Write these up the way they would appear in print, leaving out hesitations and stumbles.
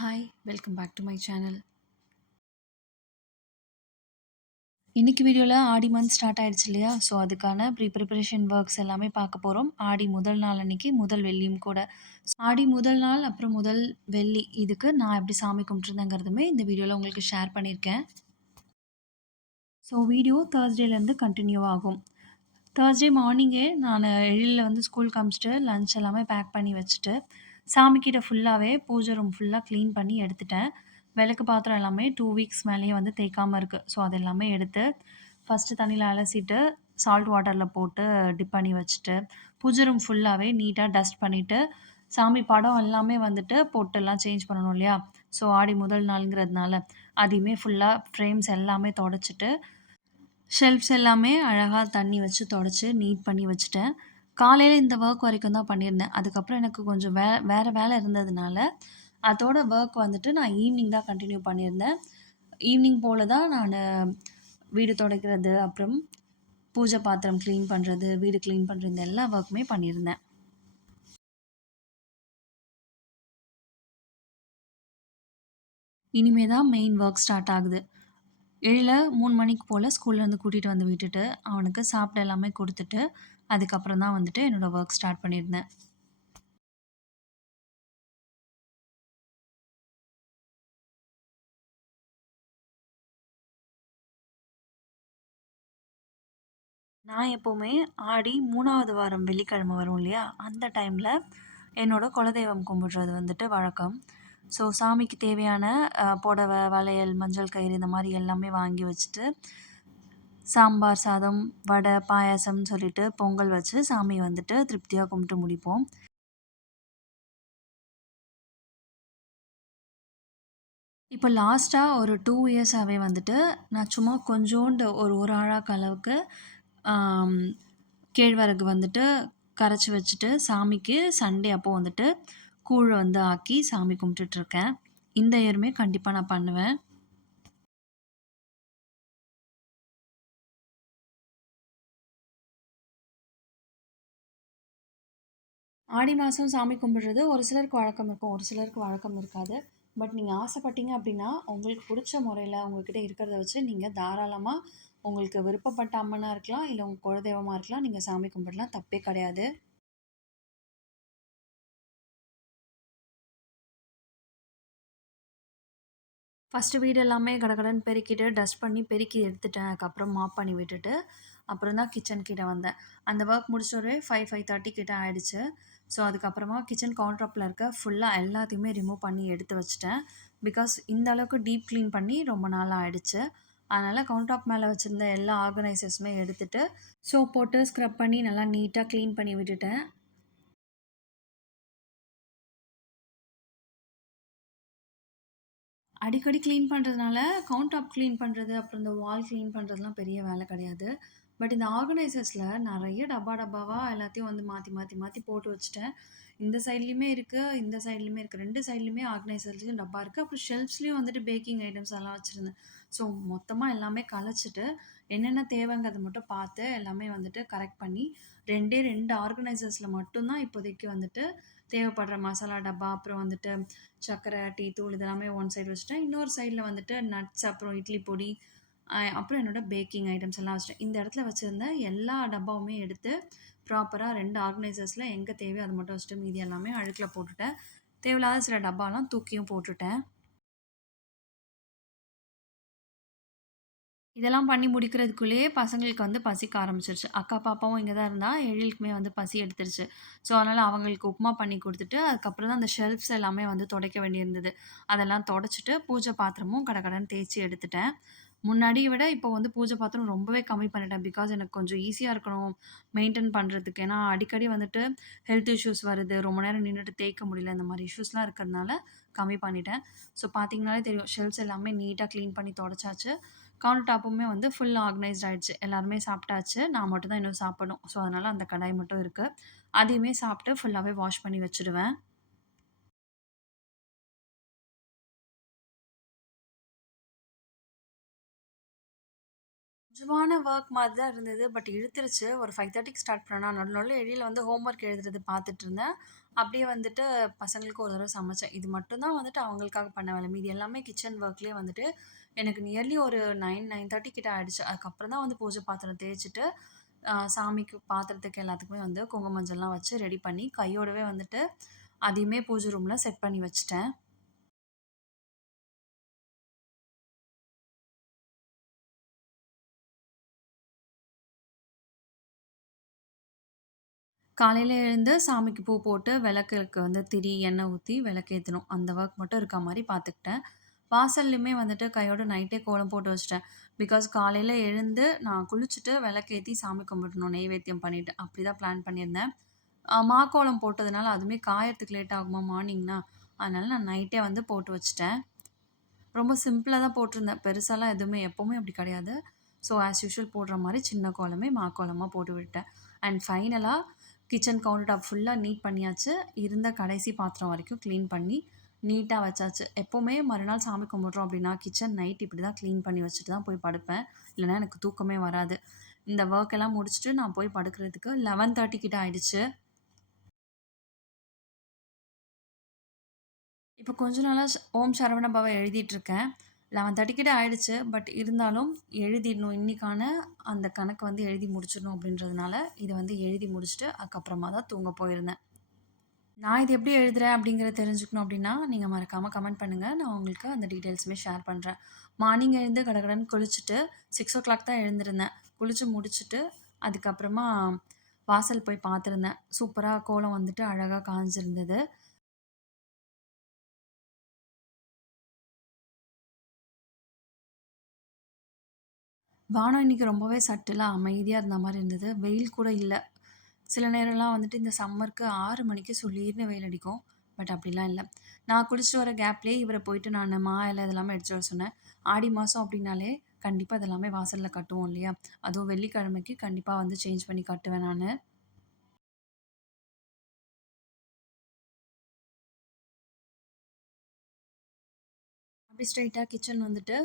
Hi! Welcome back to my channel. இன்னைக்கு வீடியோல ஆடி month start ஆயிடுச்சு இல்லையா? ஸோ, அதுக்கான ப்ரிப்பரேஷன் ஒர்க்ஸ் எல்லாமே பார்க்க போறோம். ஆடி முதல் நாள் அன்னைக்கு முதல் வெள்ளியும் கூட. ஆடி முதல் நாள் அப்புறம் முதல் வெள்ளி இதுக்கு நான் எப்படி சாமி கும்பிட்டுருந்தேங்கிறதுமே இந்த வீடியோல உங்களுக்கு ஷேர் பண்ணியிருக்கேன். ஸோ, வீடியோ Thursdayலேருந்து கன்டின்யூ ஆகும். Thursday மார்னிங்கே நானு எழில வந்து ஸ்கூலுக்கு அனுப்பிச்சுட்டு லஞ்ச் எல்லாமே பேக் பண்ணி வச்சுட்டு, சாமிக்கிட்ட ஃபுல்லாவே பூஜை ரூம் ஃபுல்லா கிளீன் பண்ணி எடுத்துட்டேன். விளக்கு பாத்திரம் எல்லாமே 2 வீக்ஸ் மேலேயே வந்து தேய்க்காம இருக்கு. ஸோ, அது எல்லாமே எடுத்து ஃபர்ஸ்ட்டு தண்ணீல அலசிட்டு, சால்ட் வாட்டர்ல போட்டு டிப் பண்ணி வச்சுட்டு, பூஜை ரூம் ஃபுல்லாவே நீட்டா டஸ்ட் பண்ணிட்டு, சாமி படம் எல்லாமே வந்துட்டு பொட்டெல்லாம் சேஞ்ச் பண்ணணும் இல்லையா? ஸோ, ஆடி முதல் நாளுங்கிறதுனால, அதையுமே ஃபுல்லா ஃப்ரேம்ஸ் எல்லாமே தொடச்சுட்டு ஷெல்ஃப்ஸ் எல்லாமே அழகா தண்ணி வச்சு தொடச்சு நீட் பண்ணி வச்சுட்டேன். காலையில இந்த வொர்க் வரைக்கும் தான் பண்ணியிருந்தேன். அதுக்கப்புறம் எனக்கு கொஞ்சம் வேற வேலை இருந்ததுனால, அதோட வொர்க் வந்துட்டு நான் ஈவினிங் தான் கன்டின்யூ பண்ணியிருந்தேன். ஈவினிங் போல தான் நானு வீடு துடைக்கிறது, அப்புறம் பூஜை பாத்திரம் கிளீன் பண்றது, வீடு கிளீன் பண்றது இந்த எல்லா வொர்க்குமே பண்ணியிருந்தேன். இனிமே தான் மெயின் வொர்க் ஸ்டார்ட் ஆகுது. எழில 3 மணிக்கு போல ஸ்கூல்லேருந்து கூட்டிட்டு வந்து விட்டுட்டு, அவனுக்கு சாப்பிட எல்லாமே குடுத்துட்டு, அதுக்கப்புறம் தான் வந்துட்டு என்னோட வொர்க் ஸ்டார்ட் பண்ணியிருந்தேன். நான் எப்பவுமே ஆடி 3வது வாரம் வெள்ளிக்கிழமை வரும் இல்லையா? அந்த டைம்ல என்னோட குலதெய்வம் கும்பிடுறது வந்துட்டு வழக்கம். ஸோ சாமிக்கு தேவையான புடவ, வளையல், மஞ்சள் கயிறு இந்த மாரி எல்லாமே வாங்கி வச்சுட்டு, சாம்பார் சாதம், வடை, பாயாசம்னு சொல்லிட்டு பொங்கல் வச்சு சாமிய வந்துட்டு திருப்தியா கும்பிட்டு முடிப்போம். இப்போ லாஸ்ட்டா ஒரு 2 இயர்ஸாவே வந்துட்டு, நான் சும்மா கொஞ்சோண்டு ஒரு 1 ஆழாக்கு அளவுக்கு ஆம், கேழ்வரகு வந்துட்டு கரைச்சு வச்சுட்டு, சாமிக்கு சண்டே அப்போ வந்துட்டு கூழ் வந்து ஆக்கி சாமி கும்பிட்டுட்ருக்கேன். இந்த இயருமே கண்டிப்பா நான் பண்ணுவேன். ஆடி மாசம் சாமி கும்பிடுறது ஒரு சிலருக்கு வழக்கம் இருக்கும். ஒரு சிலருக்கு வழக்கம் இருக்காது. பட் நீங்க ஆசைப்பட்டீங்க அப்டின்னா, உங்களுக்கு புடிச்ச முறையில உங்ககிட்ட இருக்கிறத வச்சு நீங்க தாராளமா உங்களுக்கு விருப்பப்பட்ட அம்மனா இருக்கலாம், இல்ல உங்க குலதெய்வமா இருக்கலாம். நீங்க சாமி கும்பிடலாம். தப்பே கிடையாது. ஃபர்ஸ்ட்டு வீடு எல்லாமே கடகடன்னு பெருக்கிட்டு, டஸ்ட் பண்ணி பெருக்கி எடுத்துட்டேன். அதுக்கப்புறம் மாப் பண்ணி விட்டுட்டு, அப்புறம் தான் கிச்சன் கிட்ட வந்தேன். அந்த ஒர்க் முடிச்ச ஒரு 5:30 கிட்ட ஆயிடுச்சு. ஸோ, அதுக்கப்புறமா கிச்சன் கவுண்டர் டாப்ல இருக்க ஃபுல்லா எல்லாத்தையுமே ரிமூவ் பண்ணி எடுத்து வச்சுட்டேன். பிகாஸ் இந்த அளவுக்கு டீப் கிளீன் பண்ணி ரொம்ப நாள் ஆயிடுச்சு. அதனால கவுண்டர் டாப் மேல வச்சிருந்த எல்லா ஆர்கனைசர்ஸுமே எடுத்துட்டு, சோப் போட்டு ஸ்க்ரப் பண்ணி நல்லா நீட்டா கிளீன் பண்ணி விட்டுட்டேன். அடிக்கடி கிளீன் பண்றதுனால, கவுண்ட் டாப் கிளீன் பண்றது, அப்புறம் இந்த வால் கிளீன் பண்றதுலாம் பெரிய வேலை கிடையாது. பட் இந்த ஆர்கனைசர்ஸ்ல நெறைய டப்பா டப்பாவா எல்லாத்தையும் வந்து மாத்தி, மாத்தி, மாத்தி போட்டு வச்சுட்டேன். இந்த சைட்லயுமே இருக்கு, இந்த சைட்லயுமே இருக்கு. 2 சைட்லயுமே ஆர்கனைசர்ஸ்லயும் டப்பா இருக்கு. அப்புறம் ஷெல்ஃப்ஸ்லயும் வந்துட்டு பேக்கிங் ஐட்டம்ஸ் எல்லாம் வச்சிருந்தேன். ஸோ மொத்தமா எல்லாமே கலச்சுட்டு, என்னென்ன தேவைங்கிறத மட்டும் பார்த்து, எல்லாமே வந்துட்டு கரெக்ட் பண்ணி, 2டே 2 ஆர்கனைசர்ஸ்ல மட்டும் தான் இப்போதைக்கு வந்துட்டு தேவைப்படுற மசாலா டப்பா, அப்புறம் வந்துட்டு சர்க்கரை, டீ தூள் இதெல்லாமே ஒன் சைடு வச்சுட்டேன். இன்னொரு சைடுல வந்துட்டு நட்ஸ், அப்புறம் இட்லி பொடி, அப்புறம் என்னோட பேக்கிங் ஐட்டம்ஸ் எல்லாம் வச்சுட்டேன். இந்த இடத்துல வச்சிருந்த எல்லா டப்பாவுமே எடுத்து ப்ராப்பரா 2 ஆர்கனைசர்ஸ்ல எங்க தேவையோ அத மட்டும் வச்சுட்டு மீதி எல்லாமே அழுக்குல போட்டுட்டேன். தேவையில்லாத சில டப்பாலாம் தூக்கியும் போட்டுட்டேன். இதெல்லாம் பண்ணி முடிக்கிறதுக்குள்ளேயே பசங்களுக்கு வந்து பசிக்க ஆரம்பிச்சுருச்சு. அக்கா, பாப்பாவும் இங்க தான் இருந்தா, எழிலுக்குமே வந்து பசி எடுத்துருச்சு. ஸோ, அதனால அவங்களுக்கு உப்புமா பண்ணி குடுத்துட்டு, அதுக்கப்புறம் தான் அந்த ஷெல்ஃப்ஸ் எல்லாமே வந்து துடைக்க வேண்டியிருந்தது. அதெல்லாம் தொடச்சுட்டு, பூஜை பாத்திரமும் கடகடன்னு தேய்ச்சு எடுத்துட்டேன். முன்னாடிய விட இப்போ வந்து பூஜை பாத்திரம் ரொம்பவே கம்மி பண்ணிட்டேன். பிகாஸ் எனக்கு கொஞ்சம் ஈஸியா இருக்கணும் மெயின்டெயின் பண்றதுக்கு. ஏன்னா, அடிக்கடி வந்துட்டு ஹெல்த் இஷ்யூஸ் வருது. ரொம்ப நேரம் நின்னுட்டு தேய்க்க முடியல. இந்த மாரி இஷ்யூஸ்லாம் இருக்கிறதுனால கம்மி பண்ணிட்டேன். ஸோ, பார்த்தீங்கனாலே தெரியும். ஷெல்ஃப்ஸ் எல்லாமே நீட்டா கிளீன் பண்ணி தொடச்சாச்சு. கவுண்டர் டாப்புமே வந்து ஃபுல் ஆர்கனைஸ்ட் ஆயிடுச்சு. எல்லாருமே சாப்பிட்டாச்சு. நான் மட்டும் தான் இன்னும் சாப்பிடணும். ஸோ, அதனால அந்த கடாய் மட்டும் இருக்கு. அதையுமே சாப்பிட்டு ஃபுல்லாவே வாஷ் பண்ணி வச்சுருவேன். கொஞ்சமான வொர்க் மாதிரி தான் இருந்தது. பட் இழுத்துருச்சு. ஒரு 5:30க்கு ஸ்டார்ட் பண்ணேனா, நடுவுல நடுவுல இடையில வந்து ஹோம் ஒர்க் எழுதுறது பார்த்துட்டுருந்தேன். அப்படியே வந்துட்டு பசங்களுக்கு ஒரு தடவ சமைச்சேன். இது மட்டும் தான் வந்துட்டு அவங்களுக்காக பண்ண வேலை. மீதி எல்லாமே கிச்சன் ஒர்க்லயே வந்துட்டு எனக்கு நியர்லி ஒரு 9:30 கிட்ட ஆயிடுச்சு. அதுக்கப்புறம் தான் வந்து பூஜை பாத்திரம் தேய்ச்சுட்டு, சாமிக்கு பாத்திரத்துக்கு எல்லாத்துக்குமே வந்து குங்கும மஞ்சள்லாம் வச்சு ரெடி பண்ணி, கையோடவே வந்துட்டு அதையுமே பூஜை ரூம்ல செட் பண்ணி வச்சுட்டேன். காலையில எழுந்து சாமிக்கு பூ போட்டு, விளக்குக்கு வந்து திரி, எண்ணெய் ஊத்தி விளக்கேத்தணும். அந்த ஒர்க் மட்டும் இருக்கா மாரி பார்த்துக்கிட்டேன். வாசல்லயுமே வந்துட்டு கையோட நைட்டே கோலம் போட்டு வச்சுட்டேன். பிகாஸ் காலையில எழுந்து நான் குளிச்சுட்டு விளக்கேத்தி சாமி கும்பிடணும், நெய்வேத்தியம் பண்ணிட்டு. அப்படிதான் பிளான் பண்ணியிருந்தேன். மாக்கோலம் போட்டதுனால அதுவுமே காயறதுக்கு லேட் ஆகுமா மார்னிங்னா, அதனால நான் நைட்டே வந்து போட்டு வச்சுட்டேன். ரொம்ப சிம்பிளா தான் போட்டிருந்தேன். பெருசாலாம் எதுவுமே எப்பவுமே அப்படி கிடையாது. ஸோ, ஆஸ் யூசுவல் போடுற மாரி சின்ன கோலமே மாக்கோலமா போட்டு விட்டேன். அண்ட் ஃபைனலா கிச்சன் கவுண்டர் டாப் ஃபுல்லா நீட் பண்ணியாச்சு. இருந்த கடைசி பாத்திரம் வரைக்கும் கிளீன் பண்ணி நீட்டா வச்சாச்சு. எப்பவுமே மறுநாள் சாமி கும்பிடுறோம் அப்படின்னா, கிச்சன் நைட் இப்படி தான் கிளீன் பண்ணி வச்சுட்டு தான் போய் படுப்பேன். இல்லைனா எனக்கு தூக்கமே வராது. இந்த ஒர்க் எல்லாம் முடிச்சுட்டு நான் போய் படுக்கிறதுக்கு 11:30 கிட்ட ஆயிடுச்சு. இப்போ கொஞ்ச நாளா ஓம் சரவண பவ எழுதிட்டுருக்கேன். 11:30 கிட்ட ஆயிடுச்சு. பட் இருந்தாலும் எழுதிடணும். இன்னைக்கான அந்த கணக்கு வந்து எழுதி முடிச்சிடணும் அப்படின்றதுனால, இத வந்து எழுதி முடிச்சுட்டு அதுக்கப்புறமா தான் தூங்க போயிருந்தேன். நான் இது எப்படி எழுதுறேன் அப்படிங்கிறத தெரிஞ்சுக்கணும் அப்படின்னா, நீங்க மறக்காம கமெண்ட் பண்ணுங்க. நான் உங்களுக்கு அந்த டீட்டெயில்ஸுமே ஷேர் பண்றேன். மார்னிங் எழுந்து கடகடன்னு குளிச்சுட்டு 6:00 தான் எழுந்திருந்தேன். குளிச்சு முடிச்சுட்டு, அதுக்கப்புறமா வாசல் போய் பார்த்துருந்தேன். சூப்பரா கோலம் வந்துட்டு அழகா காய்ஞ்சிருந்தது. வானம் இன்னைக்கு ரொம்பவே சட்டிலா அமைதியா இருந்த மாரி இருந்தது. வெயில் கூட இல்ல. சில நேரம்லாம் வந்துட்டு இந்த சம்மருக்கு 6 மணிக்கு சுளீர்னு வெயில் அடிக்கும். பட் அப்படிலாம் இல்ல. நான் குளிச்சுட்டு வர கேப்லயே இவர போயிட்டு நானு மா இலை இதெல்லாமே எடுத்துட்டு வர சொன்னேன். ஆடி மாசம் அப்படின்னாலே கண்டிப்பா இதெல்லாமே வாசல்ல கட்டுவோம் இல்லையா? அதுவும் வெள்ளிக்கிழமைக்கு கண்டிப்பா வந்து சேஞ்ச் பண்ணி கட்டுவேன் நானு. அப்படி ஸ்ட்ரெயிட்டா கிச்சன் வந்துட்டு,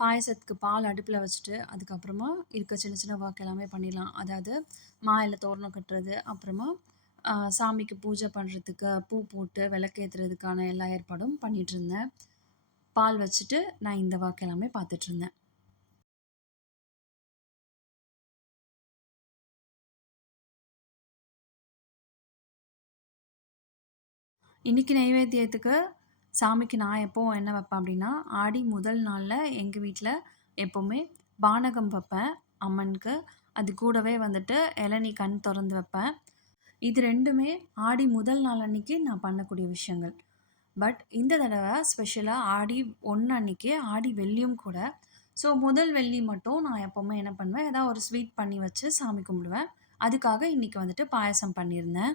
பாயாசத்துக்கு பால் அடுப்புல வச்சுட்டு, அதுக்கப்புறமா இருக்க சின்ன சின்ன ஒர்க் எல்லாமே பண்ணிடலாம். அதாவது மா இல தோரணம் கட்டுறது, அப்புறமா சாமிக்கு பூஜை பண்றதுக்கு பூ போட்டு விளக்கேத்துறதுக்கான எல்லா ஏற்பாடும் பண்ணிட்டுருந்தேன். பால் வச்சுட்டு, நான் இந்த ஒர்க் எல்லாமே பார்த்துட்டுருந்தேன். இன்னைக்கு நைவேத்தியத்துக்கு சாமிக்கு நான் எப்பவும் என்ன வைப்பேன் அப்படின்னா, ஆடி முதல் நாள்ல எங்க வீட்ல எப்பவுமே பானகம் வைப்பேன் அம்மனுக்கு. அது கூடவே வந்துட்டு இளநீ கண் தொறந்து வைப்பேன். இது 2மே ஆடி முதல் நாள் அன்னைக்கு நான் பண்ணக்கூடிய விஷயங்கள். பட் இந்த தடவ ஸ்பெஷலா ஆடி 1 அன்னைக்கு ஆடி வெள்ளியும் கூட. ஸோ முதல் வெள்ளி மட்டும் நான் எப்பவுமே என்ன பண்ணுவேன், ஏதாவது ஒரு ஸ்வீட் பண்ணி வச்சு சாமி கும்பிடுவேன். அதுக்காக இன்னைக்கு வந்துட்டு பாயாசம் பண்ணியிருந்தேன்.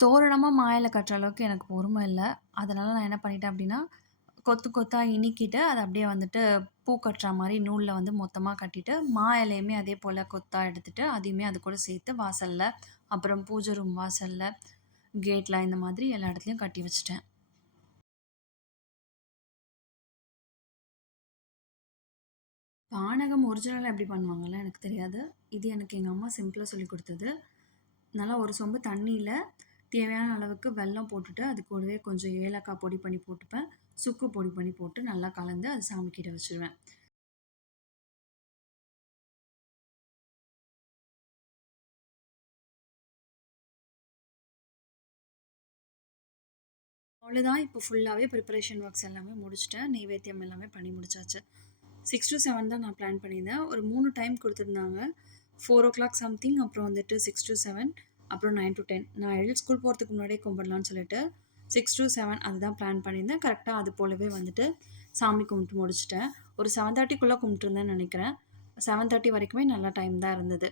தோரணமா மா இல கட்டுற அளவுக்கு எனக்கு பொறுமை இல்ல. அதனால நான் என்ன பண்ணிட்டேன் அப்டின்னா, கொத்து கொத்தா இனிக்கிட்டு, அத அப்படியே வந்துட்டு பூ கட்டுற மாரி நூல்ல வந்து மொத்தமா கட்டிட்டு, மா இலையுமே அதே போல கொத்தா எடுத்துட்டு, அதையுமே அது கூட சேர்த்து வாசல்ல, அப்புறம் பூஜை ரூம் வாசல்ல, கேட்ல இந்த மாதிரி எல்லா இடத்துலயும் கட்டி வச்சுட்டேன். பானகம் ஒரிஜினலா எப்படி பண்ணுவாங்கலாம் எனக்கு தெரியாது. இது எனக்கு எங்க அம்மா சிம்பிளா சொல்லிக் குடுத்தது. நல்லா ஒரு சொம்பு தண்ணீல தேவையான அளவுக்கு வெல்லம் போட்டுட்டு, அது கூடவே கொஞ்சம் ஏலக்காய் பொடி பண்ணி போட்டுப்பேன். சுக்கு பொடி பண்ணி போட்டு நல்லா கலந்து, அது சாமிக்கிட்ட வச்சுருவேன். அவ்வளோதான் இப்போ ஃபுல்லாவே ப்ரிப்பரேஷன் ஒர்க்ஸ் எல்லாமே முடிச்சுட்டேன். நெய்வேத்தியம் எல்லாமே பண்ணி முடிச்சாச்சு. 6-7 தான் நான் பிளான் பண்ணியிருந்தேன். ஒரு 3 டைம் குடுத்துருந்தாங்க. 4:00 சம்திங், அப்புறம் வந்துட்டு 6-7, அப்புறம் 9-10. நான் எழில் ஸ்கூல் போறதுக்கு முன்னாடியே கும்பிடலான்னு சொல்லிட்டு 6-7 அதுதான் பிளான் பண்ணியிருந்தேன். கரெக்ட்டா அது போலவே வந்துட்டு சாமி கும்பிட்டு முடிச்சுட்டேன். ஒரு 7:30க்குள்ள கும்பிட்டுருந்தேன்னு நெனைக்கிறேன். 7:30 வரைக்குமே நல்ல டைம் தான் இருந்தது.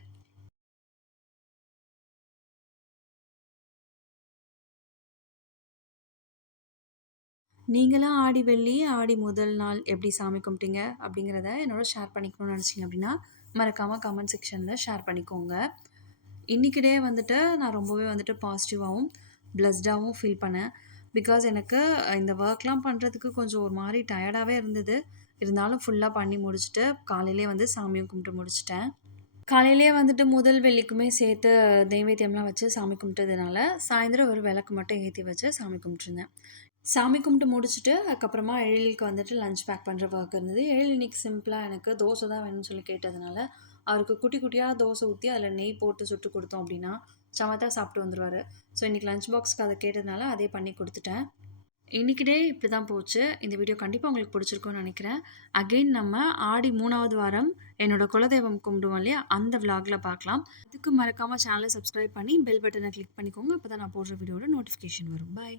நீங்கலாம் ஆடி வெள்ளி, ஆடி முதல் நாள் எப்படி சாமி கும்பிட்டீங்க? அப்படிங்கிறத என்னோட ஷேர் பண்ணிக்கணும்னு நெனச்சீங்க அப்படின்னா, மறக்காம கமெண்ட் செக்ஷன்ல ஷேர் பண்ணிக்கோங்க. இன்னைக்கு டே வந்துட்டு நான் ரொம்பவே வந்துட்டு பாசிட்டிவாவும், பிளஸ்டாவும் ஃபீல் பண்ணேன். பிகாஸ் எனக்கு இந்த ஒர்க்லாம் பண்றதுக்கு கொஞ்சம் ஒரு மாரி டயர்டாவே இருந்தது. இருந்தாலும் ஃபுல்லா பண்ணி முடிச்சுட்டு, காலையிலேயே வந்து சாமியும் கும்பிட்டு முடிச்சுட்டேன். காலையிலேயே வந்துட்டு முதல் வெள்ளிக்குமே சேர்த்து நெய்வேத்தியம்லாம் வச்சு சாமி கும்பிட்டதுனால, சாயந்தரம் ஒரு விளக்கு மட்டும் ஏத்தி வச்சு சாமி கும்பிட்டுருந்தேன். சாமி கும்பிட்டு முடிச்சுட்டு, அதுக்கப்புறமா எழிலுக்கு வந்துட்டு லஞ்ச் பேக் பண்ற ஒர்க் இருந்தது. எழில் இன்னைக்கு சிம்பிளா எனக்கு தோசை தான் வேணும்னு சொல்லி கேட்டதுனால, அவருக்கு குட்டி குட்டியா தோசை ஊத்தி, அதில நெய் போட்டு சுட்டு குடுத்தோம் அப்டின்னா, சமத்தா சாப்பிட்டு வந்துருவாரு. ஸோ இன்னைக்கு லஞ்ச் பாக்ஸ்க்கு அத கேட்டதுனால, அதே பண்ணி குடுத்துட்டேன். இன்னைக்கு டே இப்படிதான் போச்சு. இந்த வீடியோ கண்டிப்பா உங்களுக்கு பிடிச்சிருக்கும்னு நெனைக்கிறேன். அகைன் நம்ம ஆடி 3வது வாரம் என்னோட குலதெய்வம் கும்பிடுவோம் இல்லையா? அந்த விளாக்ல பார்க்கலாம். அதுக்கு மறக்காம சேனல சப்ஸ்கிரைப் பண்ணி பெல் பட்டன கிளிக் பண்ணிக்கோங்க. அப்பதான் நான் போடுற வீடியோட நோட்டிஃபிகேஷன் வரும். பாய்.